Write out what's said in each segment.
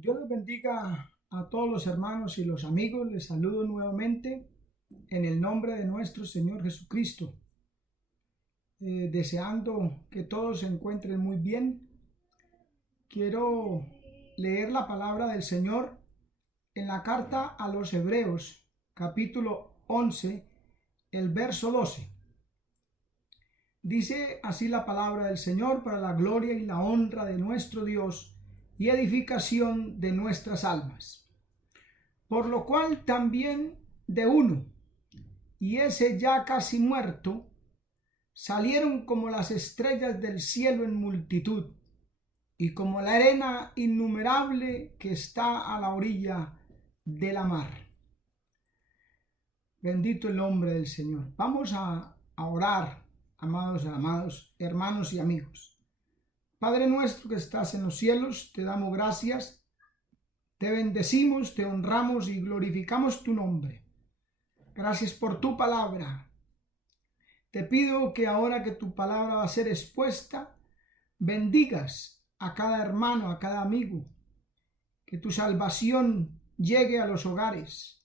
Dios les bendiga a todos los hermanos y los amigos. Les saludo nuevamente en el nombre de nuestro Señor Jesucristo, deseando que todos se encuentren muy bien. Quiero leer la palabra del Señor en la carta a los Hebreos, capítulo 11, el verso 12. Dice así la palabra del Señor, para la gloria y la honra de nuestro Dios y edificación de nuestras almas. Por lo cual también de uno, y ese ya casi muerto, salieron como las estrellas del cielo en multitud, y como la arena innumerable que está a la orilla de la mar. Bendito el nombre del Señor. Vamos a orar, amados hermanos y amigos. Padre nuestro que estás en los cielos, te damos gracias, te bendecimos, te honramos y glorificamos tu nombre. Gracias por tu palabra. Te pido que ahora que tu palabra va a ser expuesta, bendigas a cada hermano, a cada amigo, que tu salvación llegue a los hogares,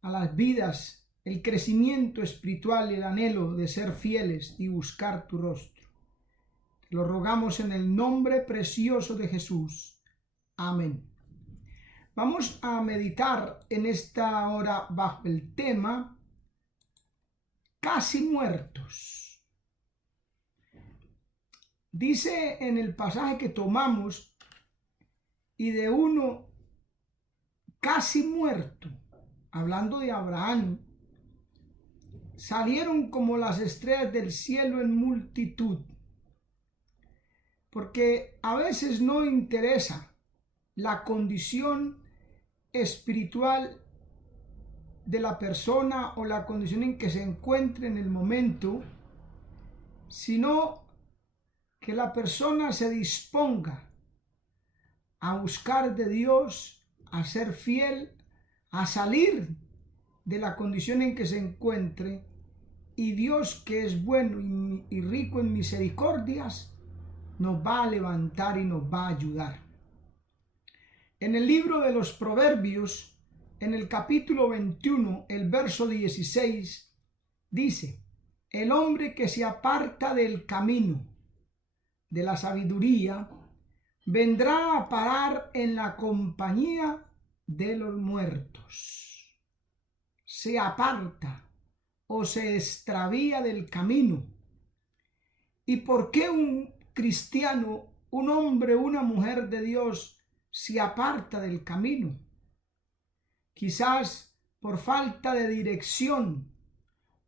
a las vidas, el crecimiento espiritual y el anhelo de ser fieles y buscar tu rostro. Lo rogamos en el nombre precioso de Jesús. Amén. Vamos a meditar en esta hora bajo el tema casi muertos. Dice en el pasaje que tomamos, y de uno casi muerto, hablando de Abraham, salieron como las estrellas del cielo en multitud. Porque a veces no interesa la condición espiritual de la persona o la condición en que se encuentre en el momento, sino que la persona se disponga a buscar de Dios, a ser fiel, a salir de la condición en que se encuentre, y Dios, que es bueno y rico en misericordias, nos va a levantar y nos va a ayudar. En el libro de los Proverbios, en el capítulo 21, el verso 16, dice: el hombre que se aparta del camino de la sabiduría vendrá a parar en la compañía de los muertos. Se aparta o se extravía del camino. ¿Y por qué un cristiano, un hombre, una mujer de Dios se aparta del camino? Quizás por falta de dirección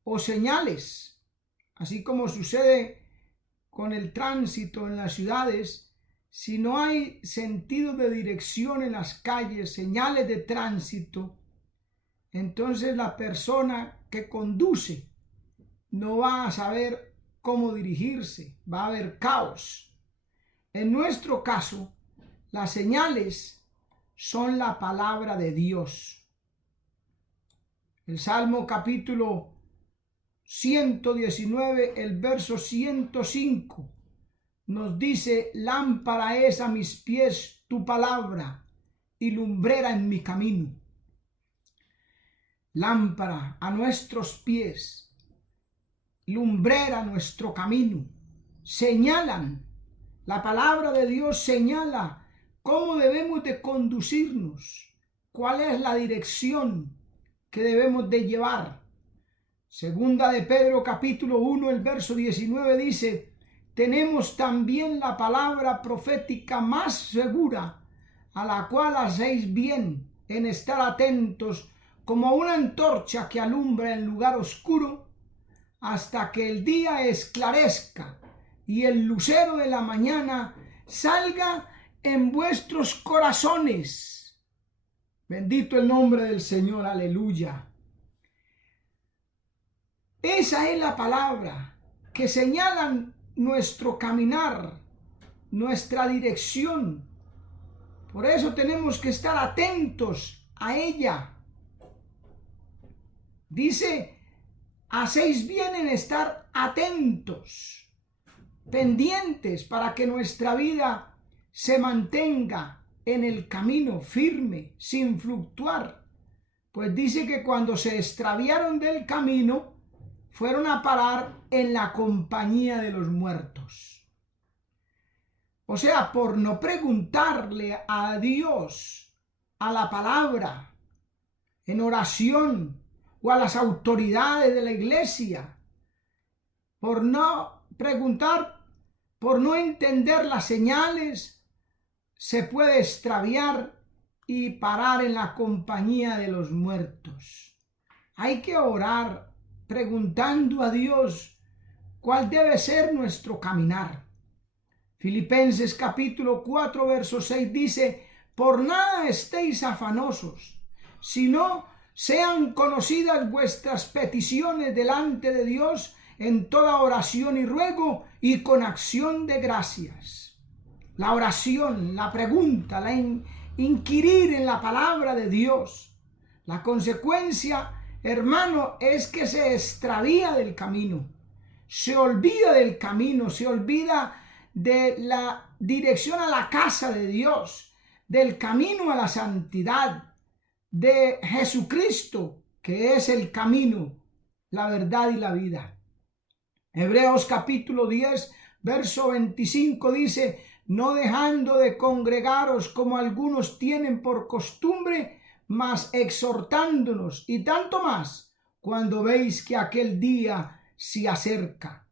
o señales, así como sucede con el tránsito en las ciudades. Si no hay sentido de dirección en las calles, señales de tránsito, entonces la persona que conduce no va a saber cómo dirigirse, va a haber caos. En nuestro caso, las señales son la palabra de Dios. El Salmo capítulo 119, el verso 105, nos dice: lámpara es a mis pies tu palabra y lumbrera en mi camino. Lámpara a nuestros pies, lumbrera nuestro camino. Señalan, la palabra de Dios señala cómo debemos de conducirnos, cuál es la dirección que debemos de llevar. Segunda de Pedro capítulo 1, el verso 19 dice: tenemos también la palabra profética más segura, a la cual hacéis bien en estar atentos como una antorcha que alumbra en lugar oscuro, hasta que el día esclarezca y el lucero de la mañana salga en vuestros corazones. Bendito el nombre del Señor, aleluya. Esa es la palabra que señalan nuestro caminar, nuestra dirección. Por eso tenemos que estar atentos a ella. Dice: hacéis bien en estar atentos, pendientes, para que nuestra vida se mantenga en el camino, firme, sin fluctuar. Pues dice que cuando se extraviaron del camino, fueron a parar en la compañía de los muertos. O sea, por no preguntarle a Dios, a la palabra, en oración o a las autoridades de la iglesia, por no preguntar, por no entender las señales, se puede extraviar y parar en la compañía de los muertos. Hay que orar preguntando a Dios cuál debe ser nuestro caminar. Filipenses capítulo 4, verso 6 dice: por nada estéis afanosos, sino sean conocidas vuestras peticiones delante de Dios en toda oración y ruego y con acción de gracias. La oración, la pregunta, inquirir en la palabra de Dios. La consecuencia, hermano, es que se extravía del camino, se olvida del camino, se olvida de la dirección a la casa de Dios, del camino a la santidad, de Jesucristo, que es el camino, la verdad y la vida. Hebreos capítulo 10, verso 25 dice: no dejando de congregaros como algunos tienen por costumbre, mas exhortándonos, y tanto más cuando veis que aquel día se acerca.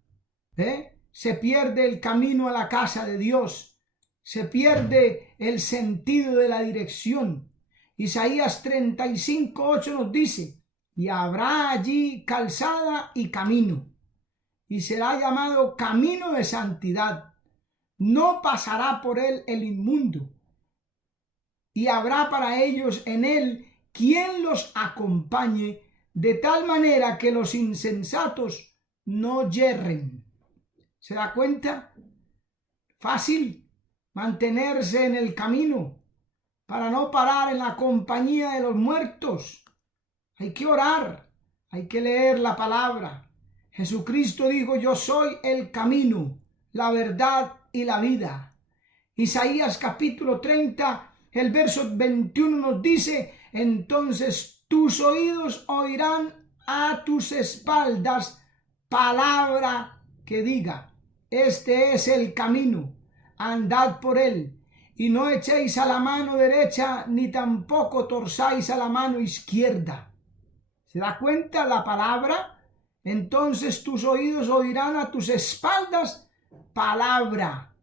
Se pierde el camino a la casa de Dios, se pierde el sentido de la dirección. Isaías 35, 8 nos dice: y habrá allí calzada y camino, y será llamado camino de santidad. No pasará por él el inmundo, y habrá para ellos en él quien los acompañe, de tal manera que los insensatos no yerren. ¿Se da cuenta? Fácil mantenerse en el camino para no parar en la compañía de los muertos. Hay que orar, hay que leer la palabra. Jesucristo dijo: yo soy el camino, la verdad y la vida. Isaías capítulo 30, el verso 21 nos dice: entonces tus oídos oirán a tus espaldas palabra que diga: este es el camino, andad por él, y no echéis a la mano derecha, ni tampoco torzáis a la mano izquierda. ¿Se da cuenta la palabra? Entonces tus oídos oirán a tus espaldas palabra.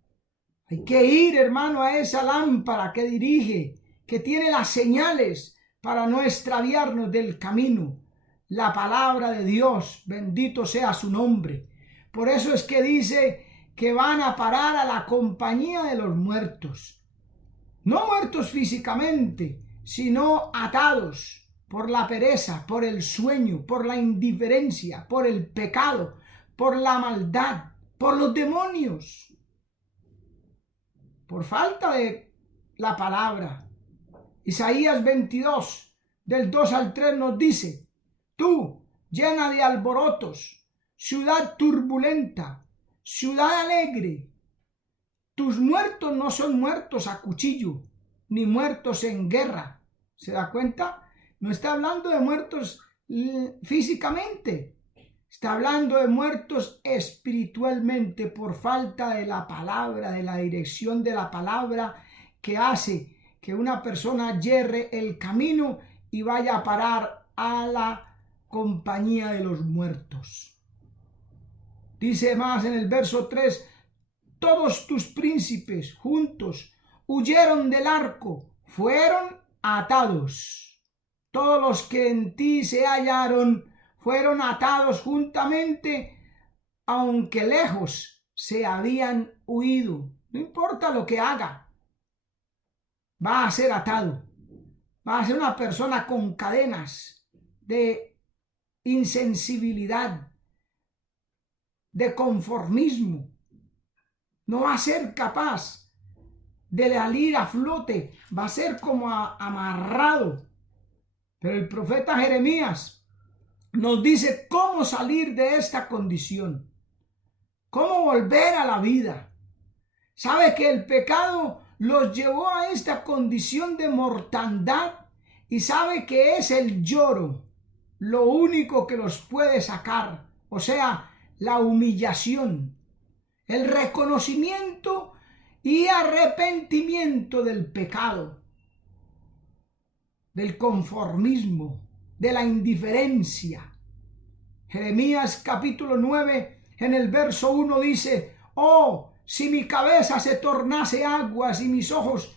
Hay que ir, hermano, a esa lámpara que dirige, que tiene las señales para no extraviarnos del camino. La palabra de Dios, bendito sea su nombre. Por eso es que dice que van a parar a la compañía de los muertos. No muertos físicamente, sino atados por la pereza, por el sueño, por la indiferencia, por el pecado, por la maldad, por los demonios, por falta de la palabra. Isaías 22, del 2 al 3 nos dice: tú, llena de alborotos, ciudad turbulenta, ciudad alegre, tus muertos no son muertos a cuchillo, ni muertos en guerra. ¿Se da cuenta? No está hablando de muertos físicamente, está hablando de muertos espiritualmente por falta de la palabra, de la dirección de la palabra, que hace que una persona yerre el camino y vaya a parar a la compañía de los muertos. Dice más en el verso 3: todos tus príncipes juntos huyeron del arco, fueron atados. Todos los que en ti se hallaron fueron atados juntamente, aunque lejos se habían huido. No importa lo que haga, va a ser atado. Va a ser una persona con cadenas de insensibilidad, de conformismo. No va a ser capaz de salir a flote, va a ser como amarrado. Pero el profeta Jeremías nos dice cómo salir de esta condición, cómo volver a la vida. Sabe que el pecado los llevó a esta condición de mortandad y sabe que es el lloro lo único que los puede sacar, o sea, la humillación, el reconocimiento y arrepentimiento del pecado, del conformismo, de la indiferencia. Jeremías capítulo 9 en el verso 1 dice: oh, si mi cabeza se tornase aguas y mis ojos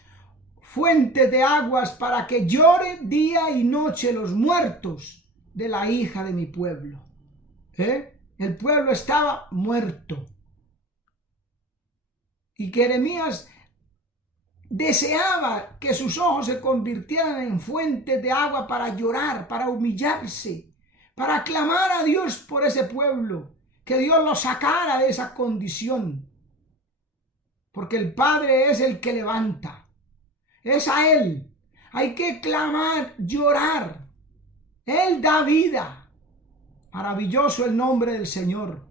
fuentes de aguas, para que llore día y noche los muertos de la hija de mi pueblo. El pueblo estaba muerto. Y Jeremías deseaba que sus ojos se convirtieran en fuentes de agua para llorar, para humillarse, para clamar a Dios por ese pueblo, que Dios lo sacara de esa condición. Porque el Padre es el que levanta, es a Él. Hay que clamar, llorar. Él da vida. Maravilloso el nombre del Señor.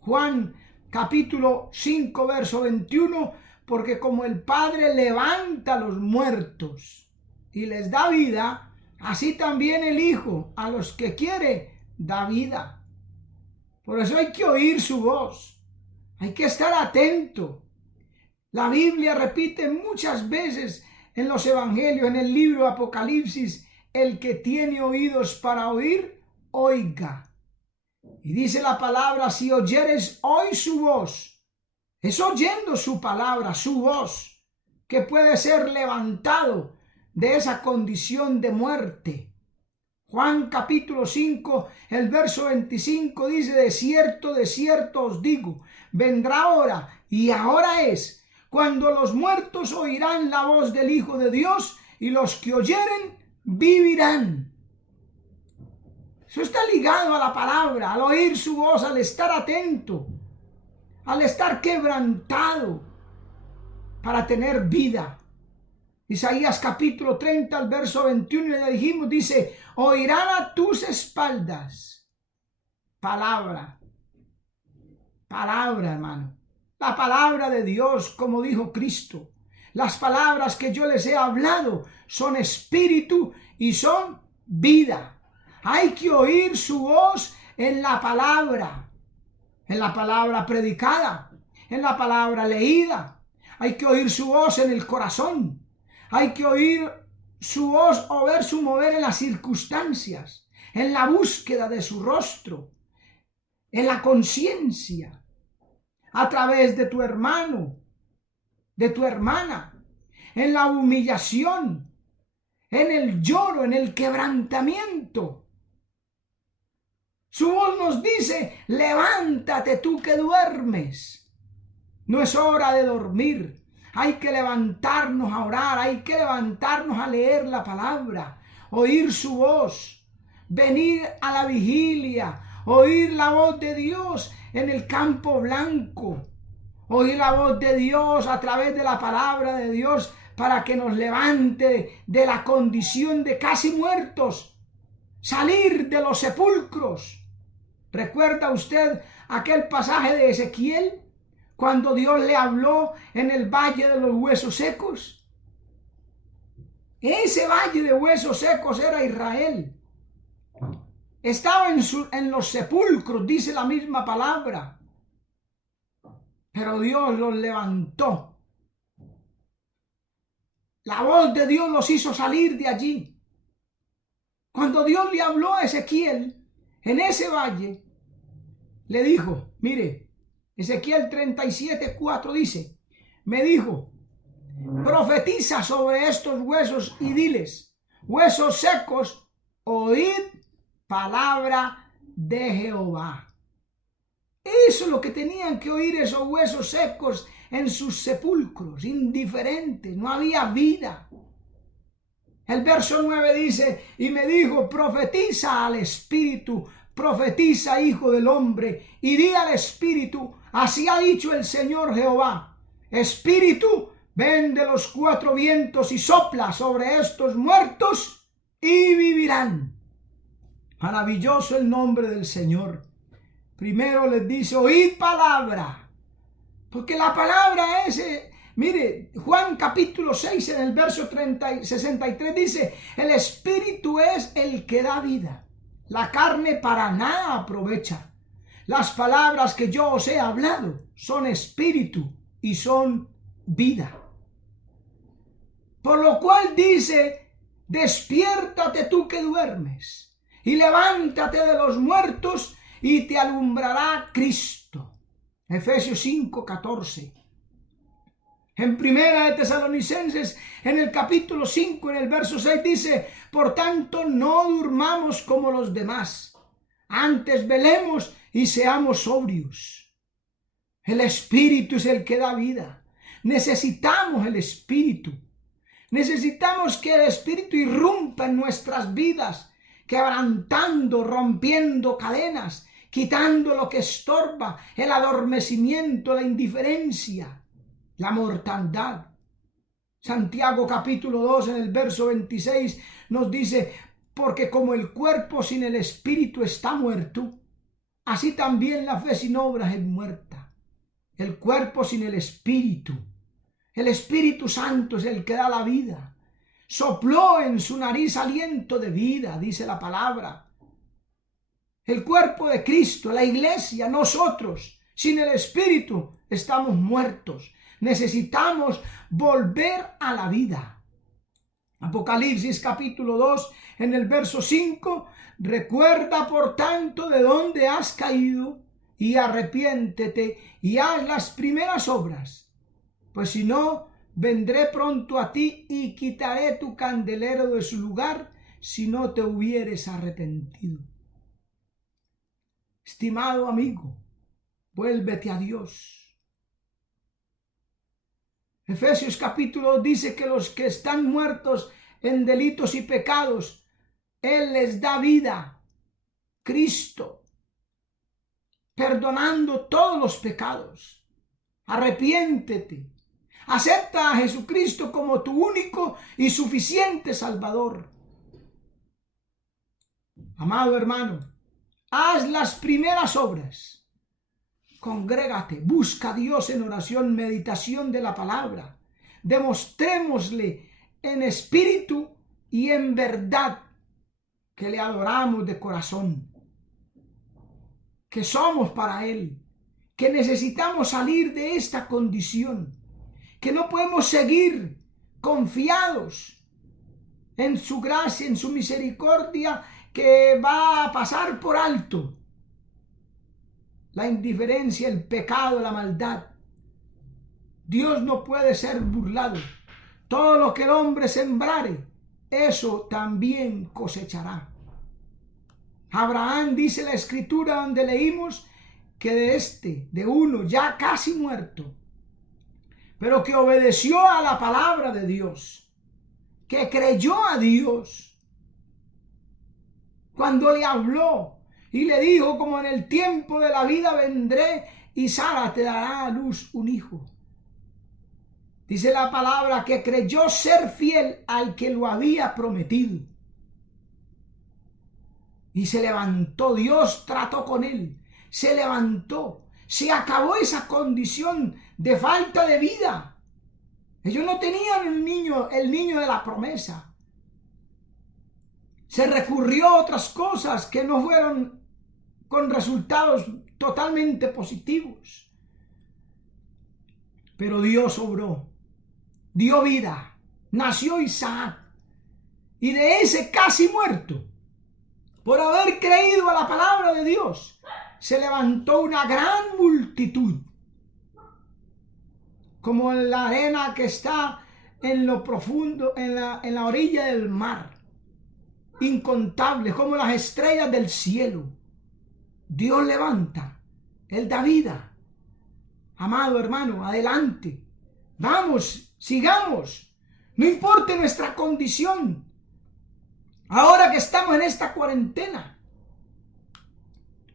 Juan capítulo 5 verso 21, porque como el Padre levanta a los muertos y les da vida, así también el Hijo a los que quiere da vida. Por eso hay que oír su voz, hay que estar atento. La Biblia repite muchas veces en los evangelios, en el libro Apocalipsis: el que tiene oídos para oír, oiga. Y dice la palabra: si oyeres hoy su voz. Es oyendo su palabra, su voz, que puede ser levantado de esa condición de muerte. Juan capítulo 5, el verso 25 dice: de cierto os digo, vendrá hora, y ahora es, cuando los muertos oirán la voz del Hijo de Dios, y los que oyeren vivirán. Eso está ligado a la palabra, al oír su voz, al estar atento, al estar quebrantado para tener vida. Isaías capítulo 30, al verso 21, ya dijimos, dice: oirán a tus espaldas. Palabra, hermano. La palabra de Dios, como dijo Cristo. Las palabras que yo les he hablado son espíritu y son vida. Hay que oír su voz en la palabra predicada, en la palabra leída. Hay que oír su voz en el corazón. Hay que oír su voz o ver su mover en las circunstancias, en la búsqueda de su rostro, en la conciencia, a través de tu hermano, de tu hermana, en la humillación, en el lloro, en el quebrantamiento. Su voz nos dice: levántate tú que duermes. No es hora de dormir. Hay que levantarnos a orar, hay que levantarnos a leer la palabra, oír su voz, venir a la vigilia, oír la voz de Dios en el campo blanco, oír la voz de Dios a través de la palabra de Dios para que nos levante de la condición de casi muertos, salir de los sepulcros. ¿Recuerda usted aquel pasaje de Ezequiel cuando Dios le habló en el valle de los huesos secos? Ese valle de huesos secos era Israel. Estaba en los sepulcros, dice la misma palabra. Pero Dios los levantó. La voz de Dios los hizo salir de allí. Cuando Dios le habló a Ezequiel en ese valle, le dijo, mire, Ezequiel 37:4 dice, me dijo, profetiza sobre estos huesos y diles, huesos secos, oíd palabra de Jehová. Eso es lo que tenían que oír esos huesos secos en sus sepulcros, indiferentes, no había vida. El verso 9 dice, y me dijo, profetiza al Espíritu, profetiza, hijo del hombre, y di al Espíritu, así ha dicho el Señor Jehová, Espíritu, ven de los cuatro vientos y sopla sobre estos muertos y vivirán. Maravilloso el nombre del Señor. Primero les dice, oíd palabra, porque la palabra es Mire, Juan capítulo 6 en el verso 63 dice, el espíritu es el que da vida. La carne para nada aprovecha. Las palabras que yo os he hablado son espíritu y son vida. Por lo cual dice, despiértate tú que duermes y levántate de los muertos y te alumbrará Cristo. Efesios 5:14. En Primera de Tesalonicenses, en el capítulo 5, en el verso 6 dice, por tanto no durmamos como los demás, antes velemos y seamos sobrios. El Espíritu es el que da vida. Necesitamos el Espíritu. Necesitamos que el Espíritu irrumpa en nuestras vidas, quebrantando, rompiendo cadenas, quitando lo que estorba, el adormecimiento, la indiferencia, la mortandad. Santiago capítulo 2 en el verso 26 nos dice, porque como el cuerpo sin el Espíritu está muerto, así también la fe sin obras es muerta. El cuerpo sin el Espíritu. El Espíritu Santo es el que da la vida. Sopló en su nariz aliento de vida, dice la palabra. El cuerpo de Cristo, la iglesia, nosotros, sin el Espíritu, estamos muertos. Necesitamos volver a la vida. Apocalipsis capítulo 2, en el verso 5, recuerda por tanto de dónde has caído y arrepiéntete y haz las primeras obras. Pues si no, vendré pronto a ti y quitaré tu candelero de su lugar si no te hubieres arrepentido. Estimado amigo, vuélvete a Dios. Efesios capítulo 2 dice que los que están muertos en delitos y pecados, Él les da vida. Cristo, perdonando todos los pecados. Arrepiéntete. Acepta a Jesucristo como tu único y suficiente Salvador. Amado hermano, haz las primeras obras. Congrégate, busca a Dios en oración, meditación de la palabra. Demostrémosle en espíritu y en verdad que le adoramos de corazón, que somos para Él, que necesitamos salir de esta condición, que no podemos seguir confiados en su gracia, en su misericordia, que va a pasar por alto la indiferencia, el pecado, la maldad. Dios no puede ser burlado. Todo lo que el hombre sembrare, eso también cosechará. Abraham, dice la escritura donde leímos, que de uno ya casi muerto, pero que obedeció a la palabra de Dios, que creyó a Dios cuando le habló y le dijo, como en el tiempo de la vida vendré y Sara te dará a luz un hijo. Dice la palabra que creyó ser fiel al que lo había prometido. Y se levantó, Dios trató con él, se levantó, se acabó esa condición de falta de vida. Ellos no tenían el niño de la promesa. Se recurrió a otras cosas que no fueron con resultados totalmente positivos. Pero Dios obró, dio vida, nació Isaac. Y de ese casi muerto, por haber creído a la palabra de Dios, se levantó una gran multitud, como la arena que está en lo profundo, en la orilla del mar, incontables, como las estrellas del cielo. Dios levanta, Él da vida. Amado hermano, adelante, vamos, sigamos, no importa nuestra condición. Ahora que estamos en esta cuarentena,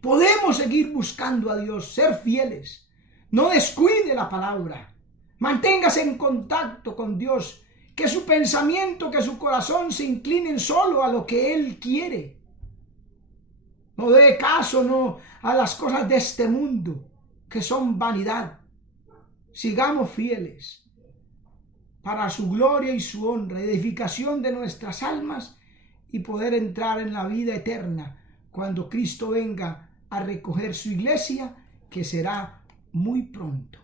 podemos seguir buscando a Dios, ser fieles. No descuide la palabra. Manténgase en contacto con Dios. Que su pensamiento, que su corazón se inclinen solo a lo que Él quiere. No dé caso a las cosas de este mundo, que son vanidad. Sigamos fieles. para su gloria y su honra, edificación de nuestras almas y poder entrar en la vida eterna cuando Cristo venga a recoger su iglesia, que será muy pronto.